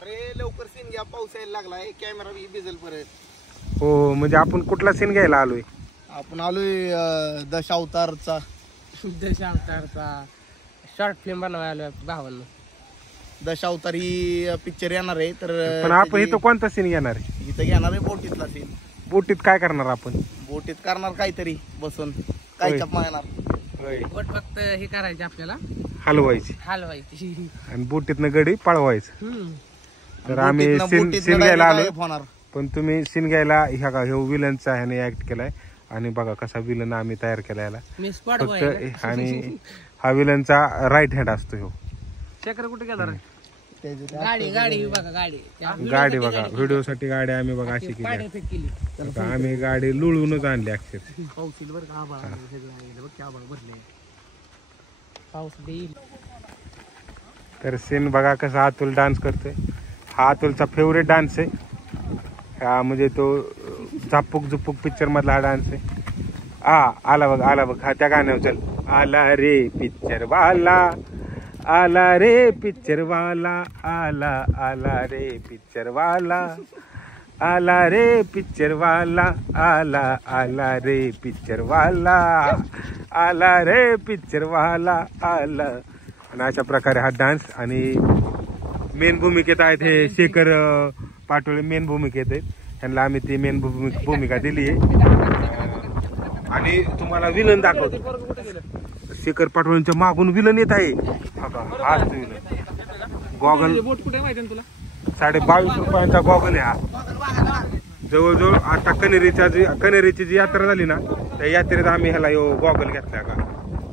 अरे लवकर सीन घ्या, पाऊस यायला लागलाय, कॅमेरा भिजेल परत. हो म्हणजे आपण कुठला सीन घ्यायला आलोय? आपण आलोय दशावतारचा शॉर्ट फिल्म बनवायला भावांना. दशावतार ही पिक्चर येणार आहे. तर पण आपण इथं कोणता सीन घेणार आहे? इथं घेणार आहे बोटीतला सीन. बोटीत काय करणार आपण? बोटीत करणार काहीतरी बसून, काय चप मारणार. बोट फक्त हे करायचे आपल्याला, हलवायची हलवायची आणि बोटीतनं गडी पळवायचं. तर आम्ही सीन घ्यायला आलो, होणार. पण तुम्ही सीन घ्यायला ह्या का ह्यो विलनचा ह्याने ऍक्ट केलाय आणि बघा कसा विलन आम्ही तयार केला याला. मी स्पॉट फक्त आणि हा विलनचा राईट हँड असतो ह्यो. चक्र कुठे गेला रे? गाडी बघा, गाडी बघा, व्हिडिओ साठी गाडी आम्ही बघा अशी केली. आम्ही गाडी लुळूनच आणली अक्षर. तर सीन बघा कसा अतुल डान्स करतोय. हा अतुलचा फेवरेट डान्स आहे. हा म्हणजे तो झापूक झुपूक पिक्चर मधला हा डान्स आहे. आला बघ हा त्या गाण्यावर चल. आला रे पिक्चर वाला, आला रे पिक्चर वाला, आला रे पिक्चर वाला, आला रे पिक्चर वाला, आला रे पिक्चर वाला, आला रे पिक्चर वाला आला. आणि अशा प्रकारे हा डान्स. आणि मेन भूमिकेत आहेत हे शेखर पाटोळे, मेन भूमिकेत आहेत. त्यांना आम्ही ती मेन भूमिका दिली आहे. आणि तुम्हाला विलन दाखवतो. शेखर पाटोळेंच्या मागून विलन येत आहे. हाच विलन. गॉगल ₹22.5 रुपयांचा गॉगल आहे हा. जवळजवळ आता कनेरीची जी यात्रा झाली ना, त्या यात्रेत आम्ही ह्याला गॉगल घेतला का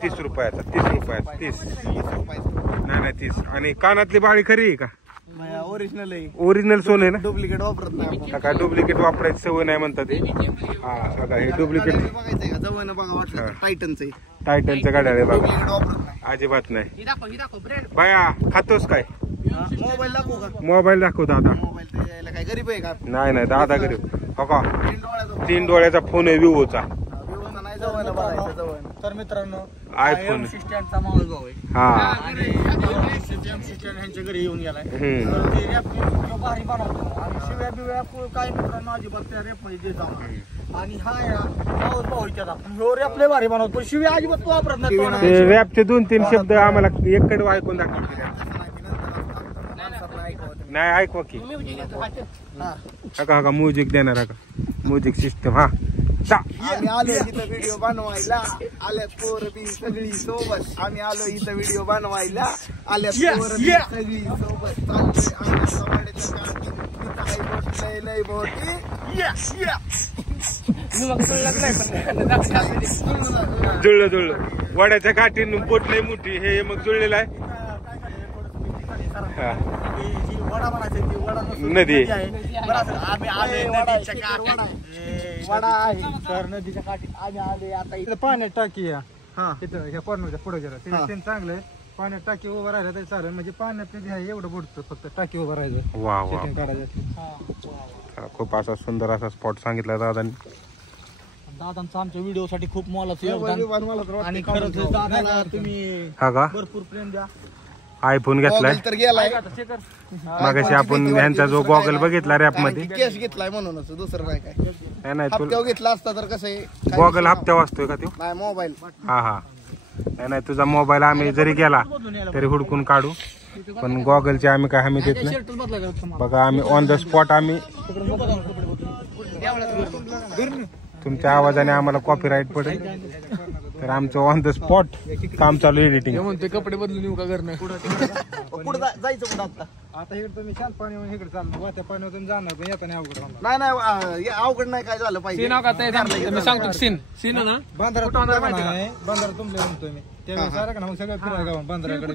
₹30 रुपयाचा. 30 नाही 30. आणि कानातली बाळी खरी आहे का? ओरिजिनल आहे. ओरिजिनल सोन आहे ना? डुप्लिकेट वापरत नाही. का डुप्लिकेट वापरायची सवय नाही म्हणतात ते. हा बघा हे डुप्लिकेट. बघायचंय का जवळ बघा, वाटलं टायटनचं. टायटनचं गाड्या आहे बघा. डुप्लिकेट वापरत नाही अजिबात नाही. बाया खातोस काय? मोबाईल दाखवू का? मोबाईल दाखवतो आता. मोबाईल ते यायला काय गरीब आहे का? नाही दादा गरीब. बघा 3 डोळ्याचा फोन आहे विवोचा. नाही जवळ बघायचं जवळ. तर मित्रांनो आयफोन चा मावळ भाऊ आहे. हा आणि ह्यांच्या घरी येऊन गेलाय. भारी बनवतो आणि शिव्या बिव्या काय मित्रांनो अजिबात त्या रेप देत आहोत. आणि हा मावळ भाऊ ह्यो रॅप लय भारी बनवतो, पण शिव्या अजिबात वापरत नाही. ते रॅपचे 2-3 शब्द आम्हाला एककडे ऐकून दाखवते. नाही ऐकवा की का म्युझिक देणार का? Music system. हा आम्ही आलो इथं व्हिडिओ बनवायला, आल्यात पोरं बी सगळी सोबत. आम्ही आलो इथं व्हिडिओ बनवायला, आल्यात पोरं बी सगळी सोबत. लय मोठी जुळलं वड्याच्या काठीन बोट लय मोठी. हे मग जुळलेलं आहे. नदी आम्ही आले नदीच्या काठी. वडा आहे तर नदीच्या काठी आम्ही आले. आता इथं पाण्यात टाकी आहे. तिथं ह्या कॉर्नरच्या पुढे गेला ते चांगलं आहे. पाण्यात टाकी उभं राहिलं तरी चालेल. म्हणजे पाण्यात एवढं बुडतं, फक्त टाकी उभं राहायचं. वा खूप असा सुंदर असा स्पॉट सांगितला दादांनी. दादांचं आमच्या व्हिडिओ साठी खूप मोलाचं योगदान. आणि खरंच दादाला तुम्ही भरपूर प्रेम द्या. आयफोन घेतलाय तर गेलाय मगाशी आपण ह्यांचा जो गॉगल बघितला रॅप मध्ये. कॅश घेतलाय म्हणूनच, दुसरं नाही काय. नाही हप्त्यावर घेतला असता तर कसं आहे. गॉगल हप्त्यावर असतोय का तो? नाही मोबाईल. हा नाही तुझा मोबाईल आम्ही जरी गेला तरी हुडकून काढू, पण गॉगलची आम्ही काय हमी देत नाही. बघा आम्ही ऑन द स्पॉट आम्ही. तुमच्या आवाजाने आम्हाला कॉपीराईट पडेल, तर आमचं ऑन द स्पॉट काम चालू एडिटिंग. म्हणते कपडे बदलून येऊ का घरनं? कुठं जायचं कुठं आता? आता इकडे तुम्ही शांत पाणी इकडे चालणार, वात्या पाण्यातून जाणार, पण येताना अवघड होणार. नाही अवघड नाही. काय झालं पाहिजे मी सांगतो सीन ना बंधारा तुंबले म्हणतोय मी. त्यावेळेस आला का ना मग सगळं फिरायला गावात बंधाऱ्याकडे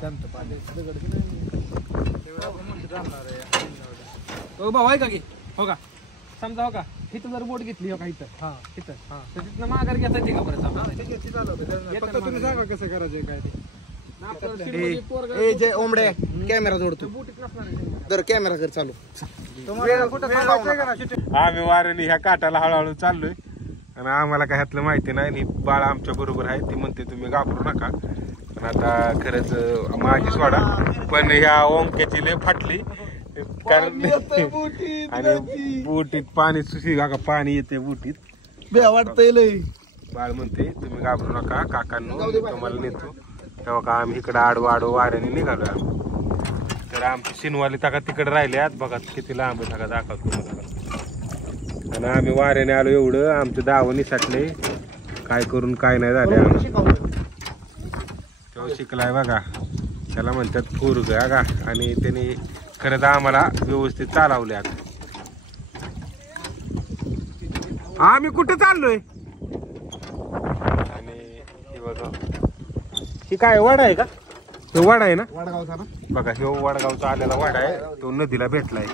शांत भाऊ आहे का की? हो का समजा. हो का इथं जर बोट घेतली हो का इथं इथं तर तिथनं माघार घेता येते का परत? फक्त तुम्ही सांगा कसं करायचं काय ते. जे ओमडे कॅमेरा जोडतो तर कॅमेरा कर चालू. आम्ही वारेने ह्या काठाला हळूहळू चाललोय आणि आम्हाला काय ह्यातलं माहिती नाही. बाळा आमच्या बरोबर आहे. ती म्हणते तुम्ही घाबरू नका. पण आता खरंच माझी सोडा, पण ह्या ओंक्याची लय फाटली कारण आणि बोटीत पाणी सुशी का पाणी येते बोटीत वाटतंय लय. बाळ म्हणते तुम्ही घाबरू नका काकांनो, मी तुम्हाला नेतो. तेव्हा का आम्ही इकडे आडवा वाऱ्याने निघालो आम्ही. तर आमची शिनवाली ताका तिकडे राहिल्यात बघा किती लांब आहे ताका दाखवतो तुम्हाला. आणि आम्ही वाऱ्याने आलो एवढं आमचं दावं निसटले काय करून काय नाही झाले. तो शिकलाय बघा, त्याला म्हणतात पोरग का, आणि त्याने खरंच आम्हाला व्यवस्थित चालवले. आता आम्ही कुठे चाललोय आणि हे बघा ही काय वाडा आहे का, तो वाडा आहे ना वडगावचा ना, बघा हे वडगावचा आलेला वाडा आहे, तो नदीला भेटलाय.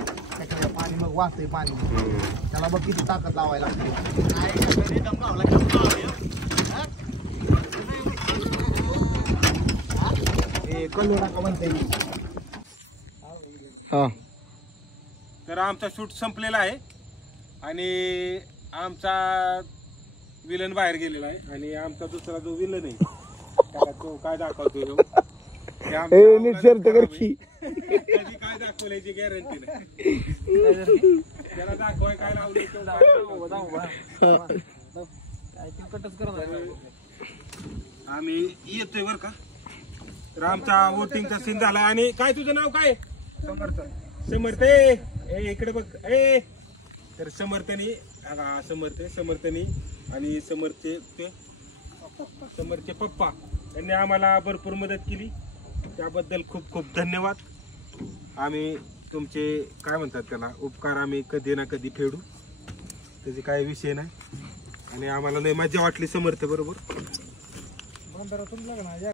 पाणी मग वाहतंय पाणी, त्याला बघ किती ताकद लावायला तर आमचा शूट संपलेला आहे आणि आमचा विलन बाहेर गेलेला आहे आणि आमचा दुसरा जो विलन आहे त्याला तो काय दाखवतो कधी काय दाखवल्याची गॅरंटी नाही. त्याला दाखवाय काय लावलं आम्ही येतोय बर का. तर आमचा वोटिंगचा सीन झाला आणि काय तुझं नाव काय, समर्थ इकडे बघ ए. तर समर्थनी समर्थनी आणि समर्थचे पप्पा यांनी आम्हाला भरपूर मदत केली, त्याबद्दल खूप खूप धन्यवाद. आम्ही तुमचे काय म्हणतात त्याला उपकार आम्ही कधी ना कधी फेडू, त्याचे काही विषय नाही. आणि आम्हाला लय मजा वाटली समर्थ बरोबर.